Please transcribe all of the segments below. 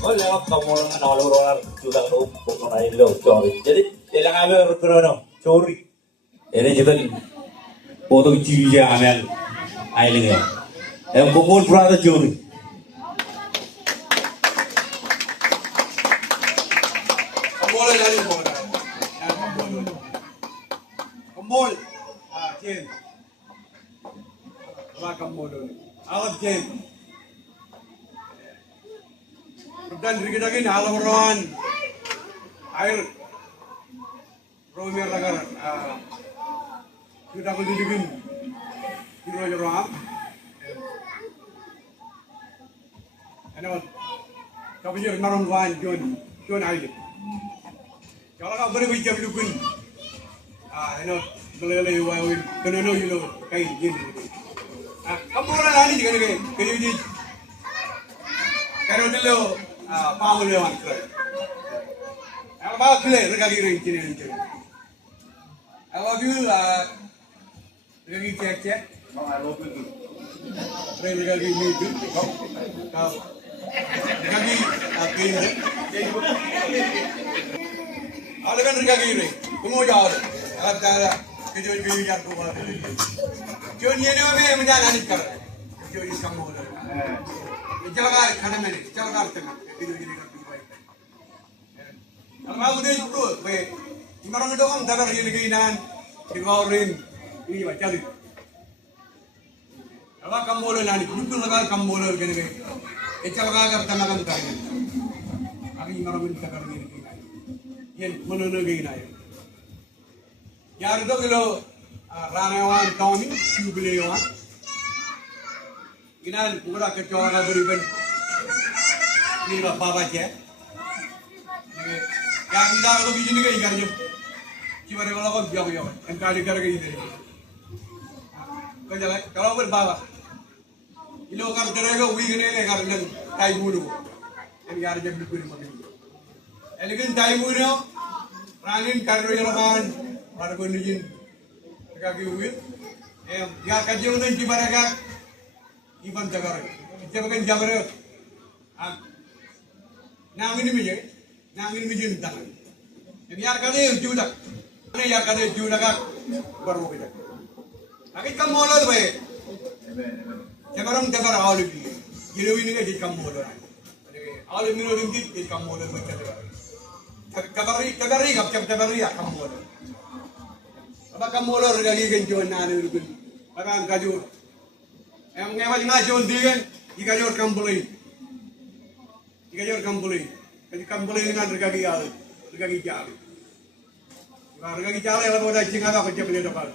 Oh, lewat kamu orang juga numpuk naik lo curi. Jadi tidak ada krono curi. Ini juga foto cium jangan ailingnya. Yang kumpul berada curi. Kembol lagi kembol. Kembol. Jen. Apa kembol? Awak jen. Dan dikit-dikit halau rawan air romer lagar sudah kudikin kilo ram ana kabijir narong wan jon aile kalau kau beri bijak dukun ano belele wawin kenono yulo kai jin kamu orang lain juga nih kayu di karo dulu pamu lewan kray apa kle regagi ring kini apa biu regagi cek regagi itu kau regagi akin ada kan regagi ring tunggu jauh ada kejuan yang tu baru kejuan ini apa menjalan ini kar kejuan kamu Jaga karena mana? Jaga tengah. Itu jadi kan dua itu. Kalau aku dia itu, orang itu kan dapat ini keinan, dikaurin, ini baca di. Kalau kamu boleh nani, bukan lagi kamu boleh gini. Jaga agar tengah kamu kaya. Aku ini orang itu dapat ini keinan. Yang mana keinan? Yang itu kalau ranewan tahun ini, jubilewan. Ginan pura kecoa berikan ini bapak baca. Yang kita kalau begini kan ikan jep. Cuma kalau kau biar engkau dikar ke ini. Kau jalan kalau berbapa. Ini orang terego wing ini karena tai bulu. Ini ada jep bulu macam ini. Ini kan tai bulu. Rangin karena yang lawan. Baru kau nujin. Kaki wing. Ya kajian itu cuma mereka. Iban jagar, jangan jagar. Nang ini mijin tangan. Ini yar kade judak, ini yar kade judak baru kita. Lagi kamu malu tu, jagarang jagar awal ini, ini kan jadi kamu malu. Awal ini orang jadi kamu malu macam tu. Jagari ya kamu malu. Apa kamu malu lagi kenjuan nane itu, akan kajur. Yang ngewat ngajon dia, ikajor kampulin. Jadi kampulin dengan regagi jali. Regagi jali kalau ada cingga apa kerja beli dapat.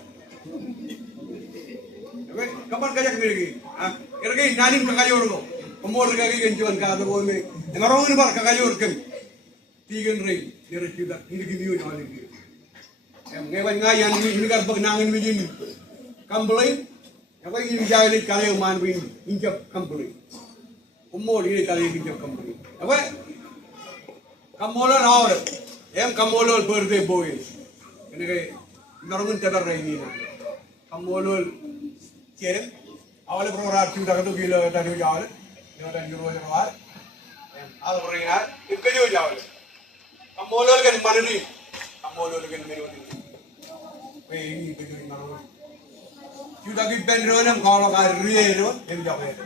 Kapan kerja kembali? Regagi nanin kakajor lo. Umur regagi kenjuan kado boleh. Orang ini bar kakajor kan. Tiga ring, dia sudah ini gini aja lagi. Yang ngewat ngayan ini kan pengenangin begini. Kampulin. Apa ini jadi kali man win injak company. Umur ini kali injak company. Apa? Kamolor awal. Kamolor birthday boy. Ini kayak normal tebar ini. Kamolor kirim. Awalnya program sudah 1 kilo tadi jauh. Yang tadi jauh. Al beringat. Itu jauh. Kamolor kan mana ni? Kamolor kan mana ni? Ini itu mana? Sudah kita beneran kalau kari itu, yang jauh itu.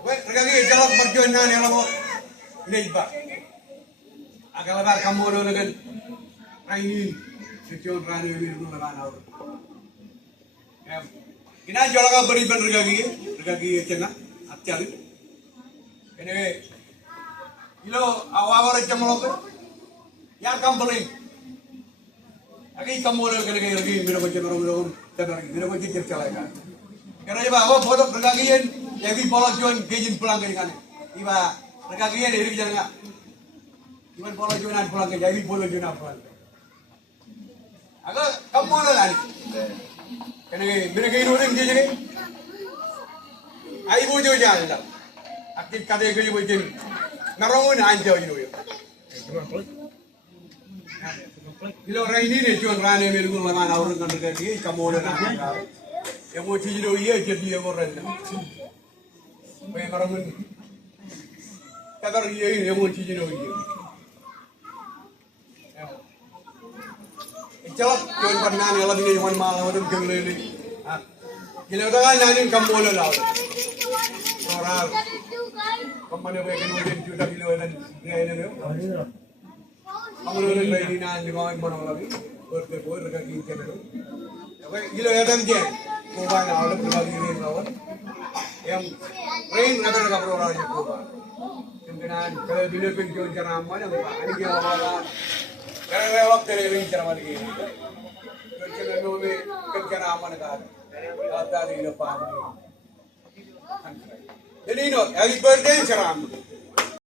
Weh, regagi jalan perjuangan yang lama ini iba. Agar lebar kamu dulu dengan ini, sekian rani ini dulu lebar awal. Kita jalan beriban regagi cina, hati-hati. Ini, ilo awal aja melompat, ya kamu beli. Lagi kamu dulu dengan lagi minum macam Tapi bila kau jadi cakap, kerana iba awak foto pergagian, jadi pola jual kejin pulang ke ikan. Iba pergagian dari jalan. Iba pola jualan pulang ke jadi pola jualan pulang. Aga kamu na lani. Kani binigay mo rin diyan. Ay mo jo jaan la. Akit kade gili mo din. Narawon anjo yun yo. Ilo raini ne juan rane me lugu laman aurun kan gadi kamu na na. Yang mo chijiro iya jadi yang orang. May narawon. Kadar iya yang mo chijiro iya. Icalap juan pernah ni lebih juan malam orang kengelili. Gila udah kan nanin kamu lah. Orang kemana mereka nulis juta kilo dan dia ini loh. Kamu nulis lagi nanti kawan mana lagi bertepur dekat kita dulu. Oke, gila ya kan dia. Kuba na oleh lagi ini kawan. Yang rain ada dekat orang aja kuba. Kemudian kalau dulu penjual ceramah mana kuba. Ini dia malah. Karena waktu ini ceramah lagi. Kerja nome ceramah negara. Kata di depan. Jadi no, happy birthday ceramah.